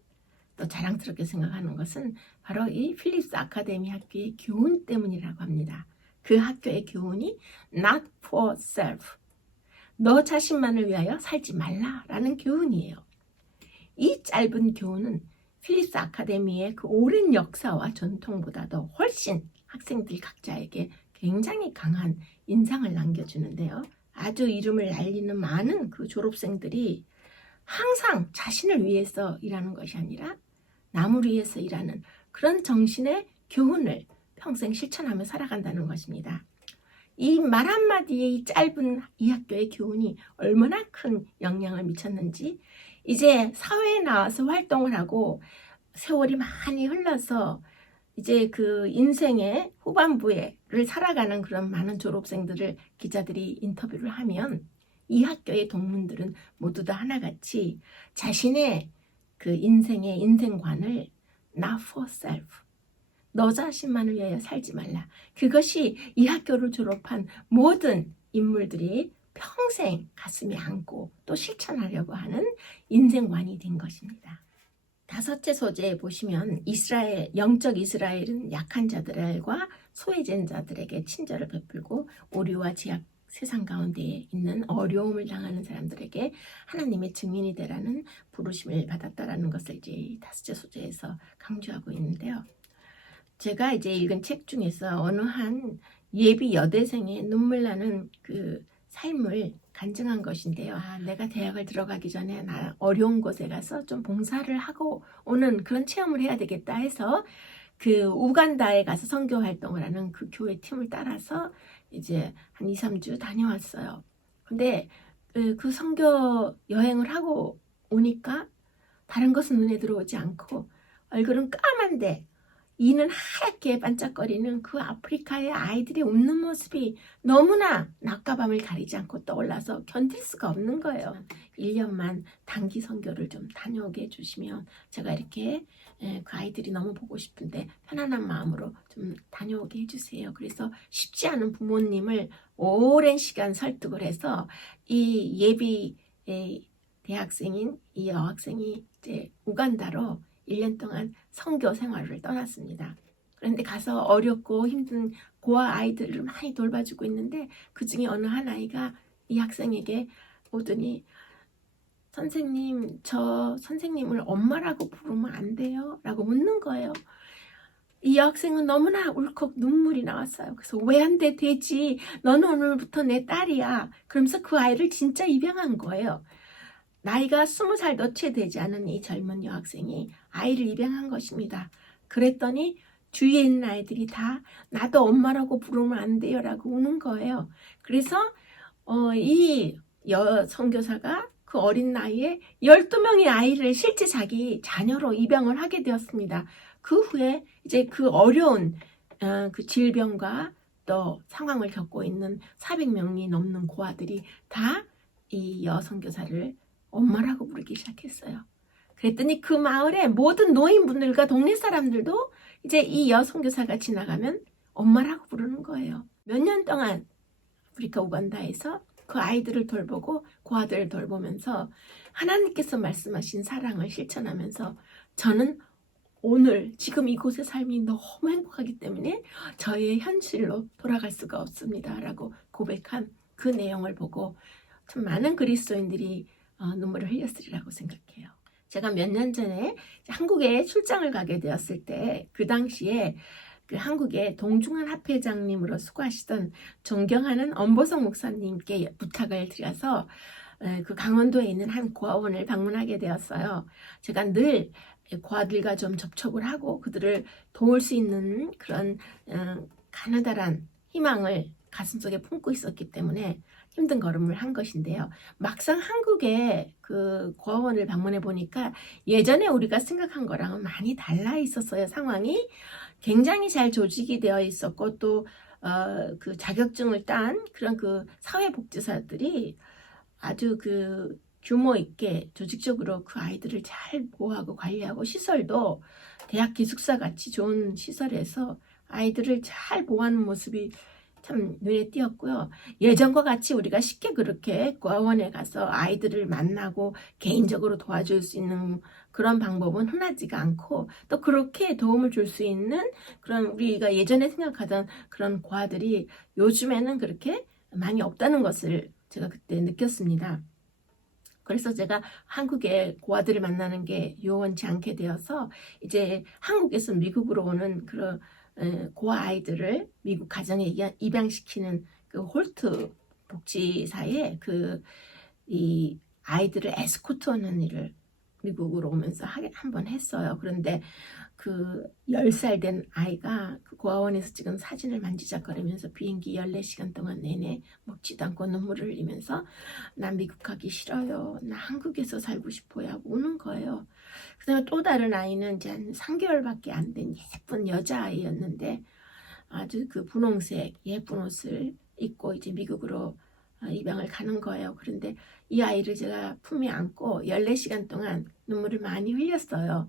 또 자랑스럽게 생각하는 것은 바로 이 필립스 아카데미 학교의 교훈 때문이라고 합니다. 그 학교의 교훈이 not for self, 너 자신만을 위하여 살지 말라라는 교훈이에요. 이 짧은 교훈은 필립스 아카데미의 그 오랜 역사와 전통보다도 훨씬 학생들 각자에게 굉장히 강한 인상을 남겨주는데요. 아주 이름을 알리는 많은 그 졸업생들이 항상 자신을 위해서 일하는 것이 아니라 남을 위해서 일하는 그런 정신의 교훈을 평생 실천하며 살아간다는 것입니다. 이 말 한마디에 이 짧은 이 학교의 교훈이 얼마나 큰 영향을 미쳤는지 이제 사회에 나와서 활동을 하고 세월이 많이 흘러서 이제 그 인생의 후반부를 살아가는 그런 많은 졸업생들을 기자들이 인터뷰를 하면 이 학교의 동문들은 모두 다 하나같이 자신의 그 인생의 인생관을 not for self, 너 자신만을 위하여 살지 말라. 그것이 이 학교를 졸업한 모든 인물들이 평생 가슴에 안고 또 실천하려고 하는 인생관이 된 것입니다. 다섯째 소재에 보시면 영적 이스라엘은 약한 자들과 소외된 자들에게 친절을 베풀고 오류와 제약 세상 가운데 있는 어려움을 당하는 사람들에게 하나님의 증인이 되라는 부르심을 받았다라는 것을 이제 다섯째 소재에서 강조하고 있는데요. 제가 이제 읽은 책 중에서 어느 한 예비 여대생의 눈물 나는 그 삶을 간증한 것인데요. 내가 대학을 들어가기 전에 나 어려운 곳에 가서 좀 봉사를 하고 오는 그런 체험을 해야 되겠다 해서 그 우간다에 가서 선교 활동을 하는 그 교회 팀을 따라서 이제 한 2, 3주 다녀왔어요. 근데 그 선교 여행을 하고 오니까 다른 것은 눈에 들어오지 않고 얼굴은 까만데 이는 하얗게 반짝거리는 그 아프리카의 아이들이 웃는 모습이 너무나 낮과 밤을 가리지 않고 떠올라서 견딜 수가 없는 거예요. 1년만 단기 선교를 좀 다녀오게 해주시면 제가 이렇게 그 아이들이 너무 보고 싶은데 편안한 마음으로 좀 다녀오게 해주세요. 그래서 쉽지 않은 부모님을 오랜 시간 설득을 해서 이 예비 대학생인 이 여학생이 이제 우간다로 1년 동안 선교 생활을 떠났습니다. 그런데 가서 어렵고 힘든 고아 아이들을 많이 돌봐주고 있는데 그 중에 어느 한 아이가 이 학생에게 오더니 선생님, 저 선생님을 엄마라고 부르면 안 돼요? 라고 묻는 거예요. 이 여학생은 너무나 울컥 눈물이 나왔어요. 그래서 왜 안 돼? 되지. 너는 오늘부터 내 딸이야. 그러면서 그 아이를 진짜 입양한 거예요. 나이가 20살 몇 채 되지 않은 이 젊은 여학생이 아이를 입양한 것입니다. 그랬더니 주위에 있는 아이들이 다 나도 엄마라고 부르면 안 돼요 라고 우는 거예요. 그래서 이 선교사가 그 어린 나이에 12명의 아이를 실제 자기 자녀로 입양을 하게 되었습니다. 그 후에 이제 그 어려운 그 질병과 또 상황을 겪고 있는 400명이 넘는 고아들이 다 이 여선교사를 엄마라고 부르기 시작했어요. 그랬더니 그 마을의 모든 노인분들과 동네 사람들도 이제 이 여선교사가 지나가면 엄마라고 부르는 거예요. 몇 년 동안 아프리카 우간다에서 그 아이들을 돌보고 고아들을 돌보면서 하나님께서 말씀하신 사랑을 실천하면서 저는 오늘 지금 이곳의 삶이 너무 행복하기 때문에 저의 현실로 돌아갈 수가 없습니다 라고 고백한 그 내용을 보고 참 많은 그리스도인들이 눈물을 흘렸으리라고 생각해요. 제가 몇 년 전에 한국에 출장을 가게 되었을 때 그 당시에 그 한국의 동중한 합회장님으로 수고하시던 존경하는 엄보성 목사님께 부탁을 드려서 그 강원도에 있는 한 고아원을 방문하게 되었어요. 제가 늘 고아들과 좀 접촉을 하고 그들을 도울 수 있는 그런 가느다란 희망을 가슴속에 품고 있었기 때문에 힘든 걸음을 한 것인데요. 막상 한국에 그 고아원을 방문해 보니까 예전에 우리가 생각한 거랑은 많이 달라 있었어요. 상황이 굉장히 잘 조직이 되어 있었고 또 그 자격증을 딴 그런 그 사회복지사들이 아주 그 규모 있게 조직적으로 그 아이들을 잘 보호하고 관리하고 시설도 대학 기숙사 같이 좋은 시설에서 아이들을 잘 보호하는 모습이 참 눈에 띄었고요. 예전과 같이 우리가 쉽게 그렇게 고아원에 가서 아이들을 만나고 개인적으로 도와줄 수 있는 그런 방법은 흔하지가 않고 또 그렇게 도움을 줄 수 있는 그런 우리가 예전에 생각하던 그런 고아들이 요즘에는 그렇게 많이 없다는 것을 제가 그때 느꼈습니다. 그래서 제가 한국에 고아들을 만나는 게 요원치 않게 되어서 이제 한국에서 미국으로 오는 그런 고아 아이들을 미국 가정에 입양시키는 그 홀트 복지사에 이 아이들을 에스코트하는 일을 미국으로 오면서 한번 했어요. 그런데 그 10살 된 아이가 그 고아원에서 찍은 사진을 만지작거리면서 비행기 14시간 동안 내내 먹지도 않고 눈물을 흘리면서 나 미국 가기 싫어요. 나 한국에서 살고 싶어요 하고 우는 거예요. 그 다음에 또 다른 아이는 이제 한 3개월밖에 안 된 예쁜 여자아이였는데 아주 그 분홍색 예쁜 옷을 입고 이제 미국으로 입양을 가는 거예요. 그런데 이 아이를 제가 품에 안고 14시간 동안 눈물을 많이 흘렸어요.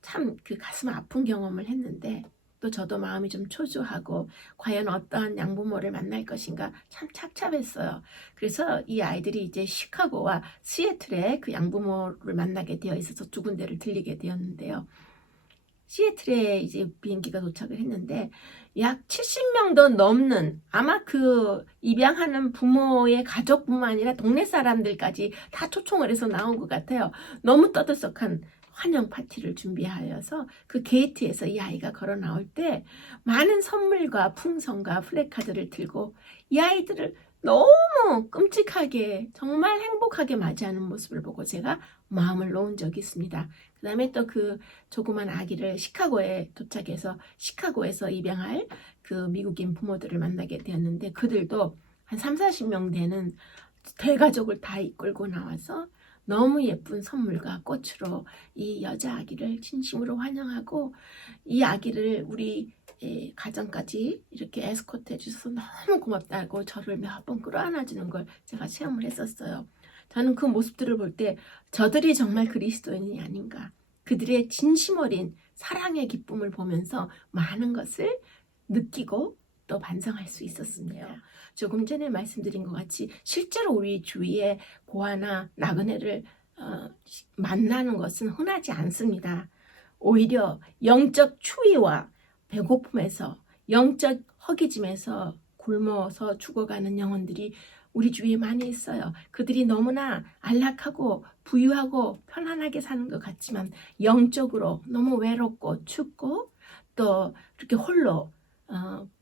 참 그 가슴 아픈 경험을 했는데 또 저도 마음이 좀 초조하고 과연 어떠한 양부모를 만날 것인가 참 착잡했어요. 그래서 이 아이들이 이제 시카고와 시애틀에 그 양부모를 만나게 되어 있어서 두 군데를 들리게 되었는데요. 시애틀에 이제 비행기가 도착을 했는데 약 70명도 넘는 아마 그 입양하는 부모의 가족뿐만 아니라 동네 사람들까지 다 초청을 해서 나온 것 같아요. 너무 떠들썩한 환영 파티를 준비하여서 그 게이트에서 이 아이가 걸어 나올 때 많은 선물과 풍선과 플래카드를 들고 이 아이들을 너무 끔찍하게 정말 행복하게 맞이하는 모습을 보고 제가 마음을 놓은 적이 있습니다. 그 다음에 또 그 조그만 아기를 시카고에 도착해서 시카고에서 입양할 그 미국인 부모들을 만나게 되었는데 그들도 한 3, 40명 되는 대가족을 다 이끌고 나와서 너무 예쁜 선물과 꽃으로 이 여자 아기를 진심으로 환영하고 이 아기를 우리 가정까지 이렇게 에스코트 해주셔서 너무 고맙다고 저를 몇 번 끌어안아주는 걸 제가 체험을 했었어요. 저는 그 모습들을 볼 때 저들이 정말 그리스도인이 아닌가 그들의 진심 어린 사랑의 기쁨을 보면서 많은 것을 느끼고 또 반성할 수 있었습니다. 조금 전에 말씀드린 것 같이 실제로 우리 주위에 고아나 나그네를 만나는 것은 흔하지 않습니다. 오히려 영적 추위와 배고픔에서 영적 허기짐에서 굶어서 죽어가는 영혼들이 우리 주위에 많이 있어요. 그들이 너무나 안락하고 부유하고 편안하게 사는 것 같지만 영적으로 너무 외롭고 춥고 또 이렇게 홀로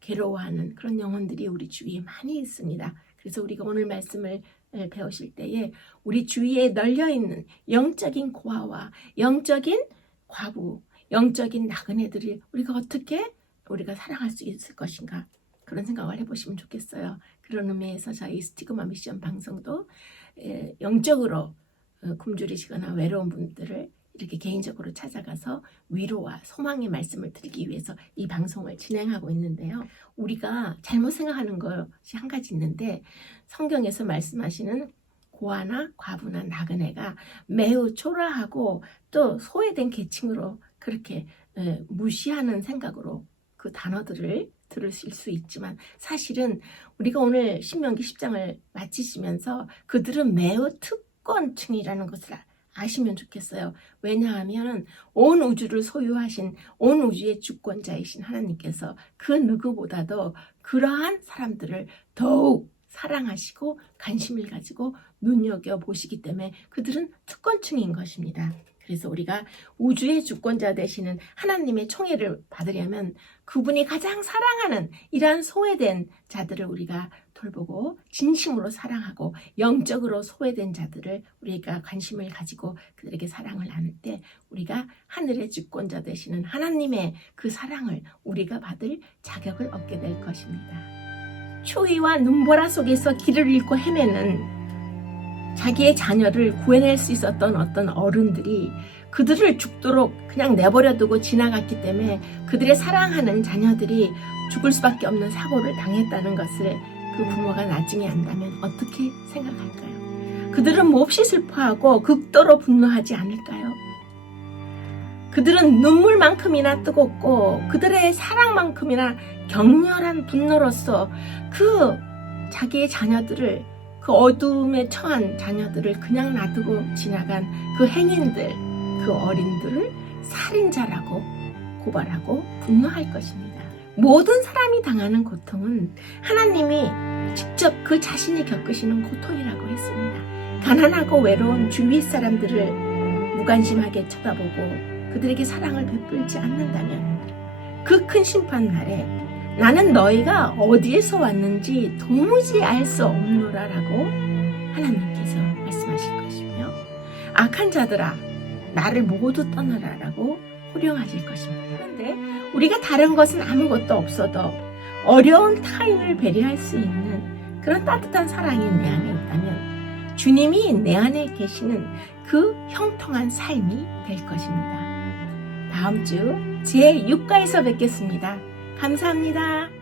괴로워하는 그런 영혼들이 우리 주위에 많이 있습니다. 그래서 우리가 오늘 말씀을 배우실 때에 우리 주위에 널려있는 영적인 고아와 영적인 과부, 영적인 나그네들을 우리가 사랑할 수 있을 것인가 그런 생각을 해보시면 좋겠어요. 그런 의미에서 저희 스티그마 미션 방송도 영적으로 굶주리시거나 외로운 분들을 이렇게 개인적으로 찾아가서 위로와 소망의 말씀을 드리기 위해서 이 방송을 진행하고 있는데요. 우리가 잘못 생각하는 것이 한 가지 있는데 성경에서 말씀하시는 고아나 과부나 나그네가 매우 초라하고 또 소외된 계층으로 그렇게 무시하는 생각으로 그 단어들을 들으실 수 있지만 사실은 우리가 오늘 신명기 10장을 마치시면서 그들은 매우 특권층이라는 것을 아시면 좋겠어요. 왜냐하면 온 우주를 소유하신 온 우주의 주권자이신 하나님께서 그 누구보다도 그러한 사람들을 더욱 사랑하시고 관심을 가지고 눈여겨보시기 때문에 그들은 특권층인 것입니다. 그래서 우리가 우주의 주권자 되시는 하나님의 총애를 받으려면 그분이 가장 사랑하는 이러한 소외된 자들을 우리가 돌보고 진심으로 사랑하고 영적으로 소외된 자들을 우리가 관심을 가지고 그들에게 사랑을 나눌 때 우리가 하늘의 주권자 되시는 하나님의 그 사랑을 우리가 받을 자격을 얻게 될 것입니다. 추위와 눈보라 속에서 길을 잃고 헤매는 자기의 자녀를 구해낼 수 있었던 어떤 어른들이 그들을 죽도록 그냥 내버려두고 지나갔기 때문에 그들의 사랑하는 자녀들이 죽을 수밖에 없는 사고를 당했다는 것을 그 부모가 나중에 안다면 어떻게 생각할까요? 그들은 몹시 슬퍼하고 극도로 분노하지 않을까요? 그들은 눈물만큼이나 뜨겁고 그들의 사랑만큼이나 격렬한 분노로서 그 자기의 자녀들을 그 어둠에 처한 자녀들을 그냥 놔두고 지나간 그 행인들, 그 어린들을 살인자라고 고발하고 분노할 것입니다. 모든 사람이 당하는 고통은 하나님이 직접 그 자신이 겪으시는 고통이라고 했습니다. 가난하고 외로운 주위 사람들을 무관심하게 쳐다보고 그들에게 사랑을 베풀지 않는다면 그 큰 심판날에 나는 너희가 어디에서 왔는지 도무지 알 수 없노라라고 하나님께서 말씀하실 것이며 악한 자들아 나를 모두 떠나라라고 호령하실 것입니다. 그런데 우리가 다른 것은 아무것도 없어도 어려운 타인을 배려할 수 있는 그런 따뜻한 사랑이 내 안에 있다면 주님이 내 안에 계시는 그 형통한 삶이 될 것입니다. 다음 주 제6과에서 뵙겠습니다. 감사합니다.